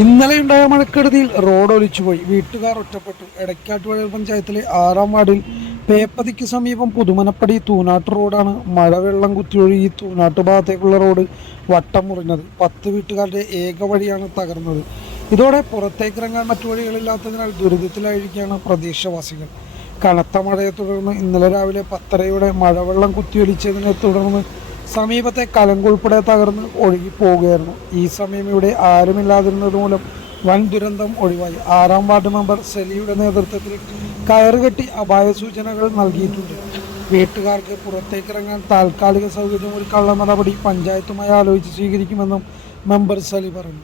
ഇന്നലെയുണ്ടായ മഴക്കെടുതിയിൽ റോഡ് ഒലിച്ചുപോയി. വീട്ടുകാർ ഒറ്റപ്പെട്ടു. എടക്കാട്ടുപുഴ പഞ്ചായത്തിലെ 6-ാം വാർഡിൽ പേപ്പതിക്ക് സമീപം പുതുമനപ്പടി തൂനാട്ട് റോഡാണ് മഴവെള്ളം കുത്തിയൊഴുകി തൂനാട്ട് ഭാഗത്തേക്കുള്ള റോഡ് വട്ടം മുറിഞ്ഞത്. 10 വീട്ടുകാരുടെ ഏക വഴിയാണ് തകർന്നത്. ഇതോടെ പുറത്തേക്കിറങ്ങാൻ മറ്റു വഴികളില്ലാത്തതിനാൽ ദുരിതത്തിലായിരിക്കുകയാണ് പ്രദേശവാസികൾ. കനത്ത മഴയെ തുടർന്ന് ഇന്നലെ രാവിലെ 10:30-യോടെ മഴവെള്ളം കുത്തിയൊലിച്ചതിനെ തുടർന്ന് സമീപത്തെ കലങ്കുൾപ്പെടെ തകർന്ന് ഒഴുകി പോവുകയായിരുന്നു. ഈ സമയം ഇവിടെ ആരുമില്ലാതിരുന്നത് മൂലം വൻ ദുരന്തം ഒഴിവായി. 6-ാം വാർഡ് മെമ്പർ സെലിയുടെ നേതൃത്വത്തിൽ കയറുകെട്ടി അപായ സൂചനകൾ നൽകിയിട്ടുണ്ട്. വീട്ടുകാർക്ക് പുറത്തേക്കിറങ്ങാൻ താൽക്കാലിക സൗകര്യമൊരുക്കാനുള്ള നടപടി പഞ്ചായത്തുമായി ആലോചിച്ച് സ്വീകരിക്കുമെന്നും മെമ്പർ സലി പറഞ്ഞു.